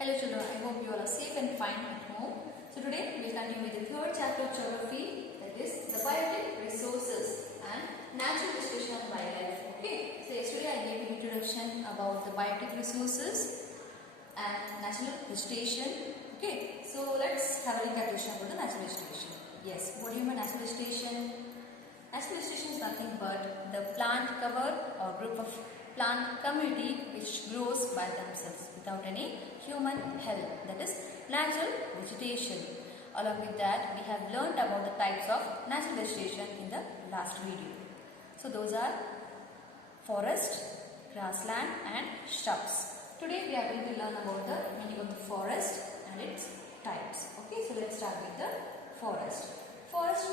Hello children, I hope you all are safe and fine at home. So today we will continue with the third chapter of geography, that is the biotic resources and natural vegetation and wildlife. Okay, so yesterday I gave you introduction about the biotic resources and natural vegetation. Okay, so let's have a look at about the natural vegetation. Yes, what do you mean natural vegetation? Natural vegetation is nothing but the plant cover or group of plant community which grows by themselves without any human help, that is natural vegetation. Along with that, we have learned about the types of natural vegetation in the last video. So those are forest, grassland and shrubs. Today we are going to learn about the meaning of the forest and its types. Okay, so let's start with the forest. Forest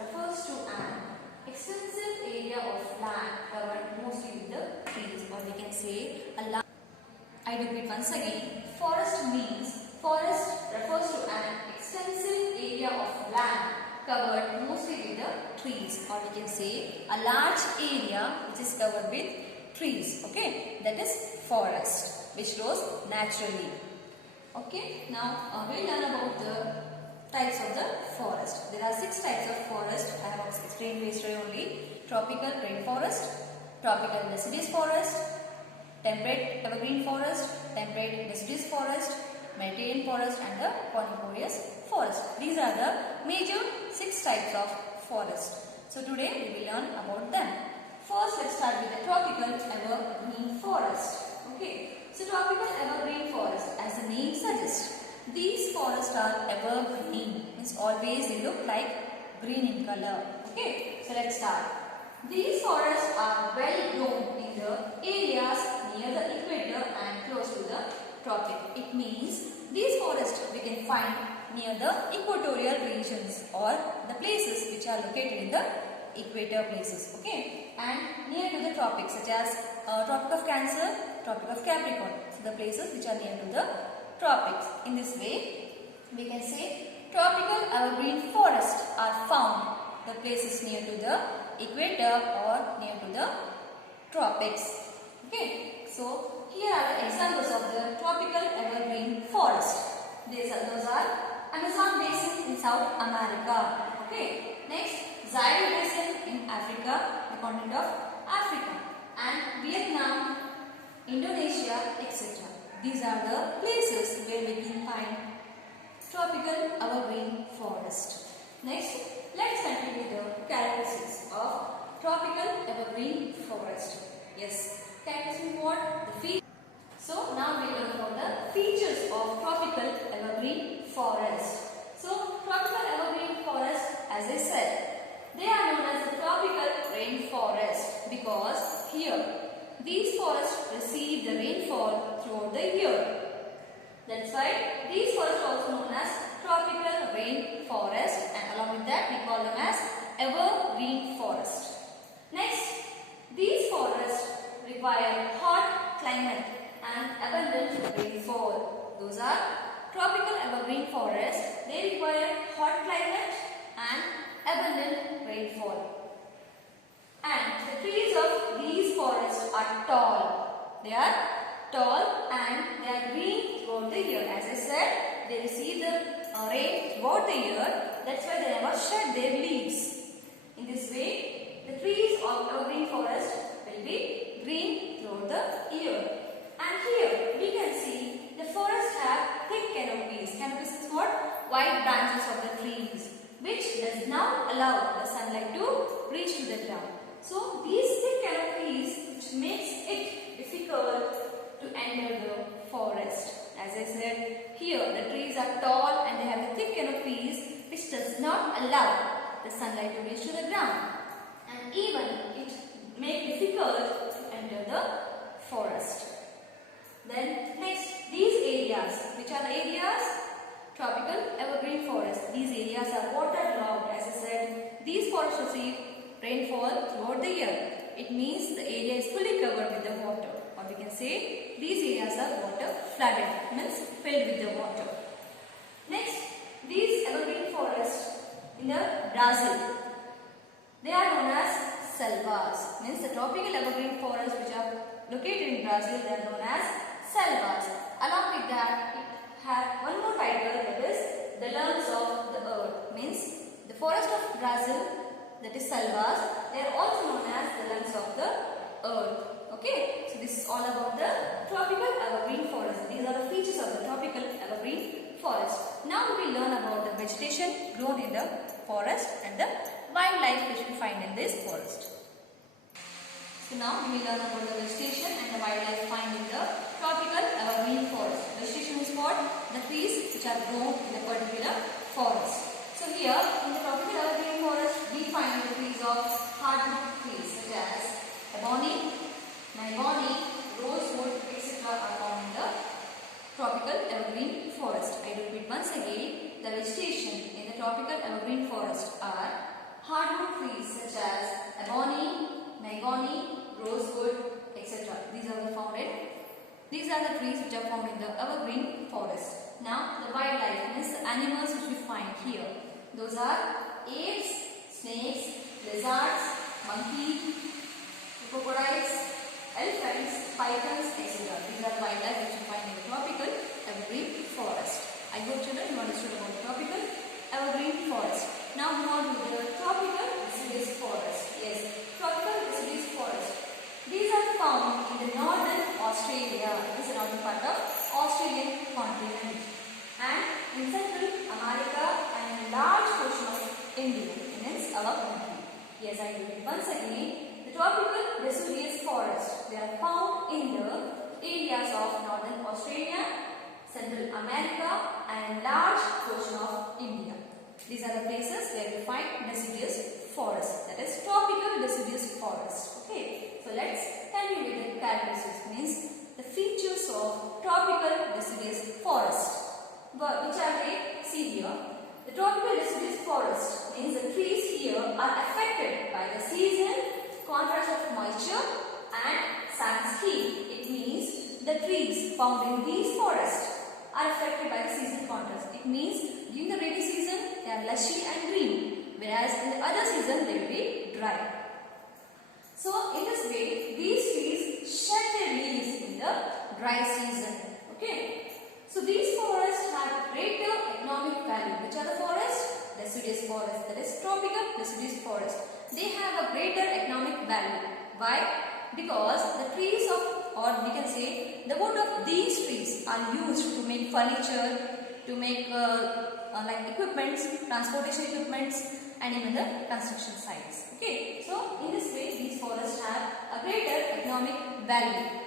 refers to an extensive area of land covered mostly with the trees, or we can say a large. I repeat once again. Forest refers to an extensive area of land covered mostly with the trees, or we can say a large area which is covered with trees. Okay, that is forest, which grows naturally. Okay, now we'll learn about the types of the forest. There are 6 types of forest. I have explained yesterday only. Tropical rainforest, tropical deciduous forest, temperate evergreen forest, temperate deciduous forest, Mediterranean forest and the coniferous forest. These are the major 6 types of forest. So today we will learn about them. First, let's start with the tropical evergreen forest. Okay, so tropical evergreen forest, as the name suggests, these forests are evergreen, means always they look like green in color. Okay, so let's start. These forests are well grown in the areas near the equator and close to the tropic. It means these forests we can find near the equatorial regions or the places which are located in the equator places. Okay, and near to the tropics such as Tropic of Cancer, Tropic of Capricorn. So the places which are near to the tropics. In this way, we can say tropical evergreen forests are found the places near to the equator or near to the tropics. Okay, so here are the examples of the tropical evergreen forest. Those are Amazon basin in South America. Okay, next Zaire basin in Africa, the continent of Africa, and Vietnam, Indonesia, etc. These are the places where we can find tropical evergreen forest. Next, let's continue with the characteristics of tropical evergreen forest. Yes, characteristics what? The features. So now we learn about the features of tropical evergreen forest. So tropical evergreen forest, as I said, they are known as the tropical rainforest because here these forests receive the rainfall throughout the year. That's why these forests are also known as tropical rainforest, and along with that we call them as evergreen forest. Next, these forests require hot climate and abundant rainfall. Those are tropical evergreen forests. They require hot climate and abundant rainfall. And the trees of these forests are tall. They are tall and they are green throughout the year. As I said, they receive the rain throughout the year. That's why they never shed their leaves. In this way, the trees of evergreen forest will be green throughout the year. And here we can see the forests have thick canopies. Canopies is what? Wide branches of the trees, which does not allow the sunlight to reach to the ground. So these thick canopies which makes it difficult to enter the forest. As I said, here the trees are tall and they have the thick canopies which does not allow the sunlight to reach to the ground, and even it makes difficult to enter the forest. Then next, these areas, which are the areas? Tropical evergreen forest. These areas are waterlogged. As I said, these forests receive rainfall throughout the year. It means the area is fully covered with the water, or we can say these areas are water flooded, means filled with the water. Next, these evergreen forests in the Brazil, they are known as selvas, means the tropical evergreen forests which are located in Brazil, they are known as selvas. Along that it have one more title, that is the lungs of the earth. Means the forest of Brazil, that is selvas, they are also known as the lungs of the earth. Okay, so this is all about the tropical evergreen forest. These are the features of the tropical evergreen forest. Now we will learn about the vegetation grown in the forest and the wildlife which we find in this forest. So now we will learn about the vegetation and the wildlife found in the tropical evergreen forest. Vegetation is what? The trees which are grown in a particular forest. So here in the tropical evergreen forest we find the trees of hardwood trees such as ebony, mahogany, rosewood, etc. are found in the tropical evergreen forest. I repeat once again, the vegetation in the tropical evergreen forest are hardwood trees such as ebony, mahogany, rosewood, etc. These are the trees which are found in the evergreen forest. Now the wildlife means the animals which we find here. Those are apes, snakes, lizards, monkeys, crocodiles, elephants, pythons, etc. These are the wildlife which you find in the tropical evergreen forest. I hope children you understood about the tropical evergreen forest. Now move on to the tropical deciduous forest. Yes, tropical deciduous forest. These are found in the northern Australia. This is another part of Australian continent and in Central America and in a large portion of India. Means our country. Yes, I repeat once again. The tropical deciduous forest, they are found in the areas of northern Australia, Central America and large portion of India. These are the places where we find deciduous forest, that is tropical deciduous forest. Okay, so let's continue with the characteristics, means the features of tropical deciduous forest. Which are they? See here. The tropical deciduous forest means the trees here are affected by the season, contrast of moisture and sun's heat. It means the trees found in these forests are affected by the season contrast. It means during the rainy season they are lushy and green, whereas in the other season they will be dry. So in this way these trees shed their leaves in the dry season. Okay. So these forests have greater economic value. Which are the forests? Deciduous forest, that is tropical deciduous forest. They have a greater economic value. Why? Because the trees of, or we can say the wood of these trees are used to make furniture, to make like equipments, transportation equipments and even the construction sites. Okay, so in this way these forests have a greater economic value.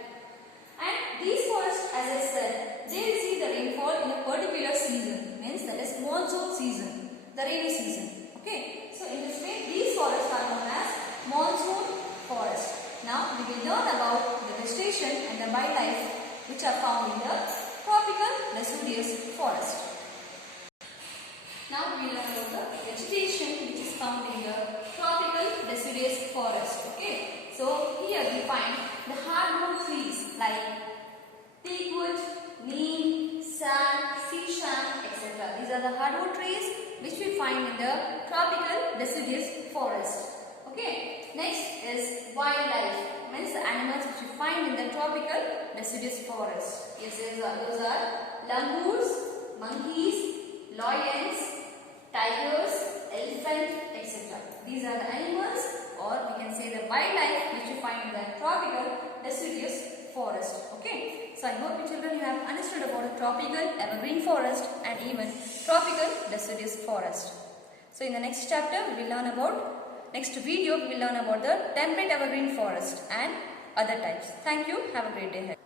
And these forests, as I said, they receive the rainfall in a particular season, means that is monsoon season, the rainy season. Okay, so in this way these forests are known as monsoon forest. Now we will learn about the vegetation and the wildlife which are found in the tropical deciduous forest. Now we will learn about the vegetation which is found in the tropical deciduous forest. Okay, so here we find the hardwood trees like teakwood, neem, sand, sea sham, etc. These are the hardwood trees which we find in the tropical deciduous forest. Okay, next is wildlife, means the animals which we find in the tropical deciduous forest. Yes, those are langurs, monkeys, lions, tigers, elephant, etc. These are the animals, or we can say the wildlife which you find in the tropical deciduous forest. Okay, so I hope you children you have understood about the tropical evergreen forest and even tropical deciduous forest. So in the next chapter we will learn about, next video we will learn about the temperate evergreen forest and other types. Thank you. Have a great day ahead.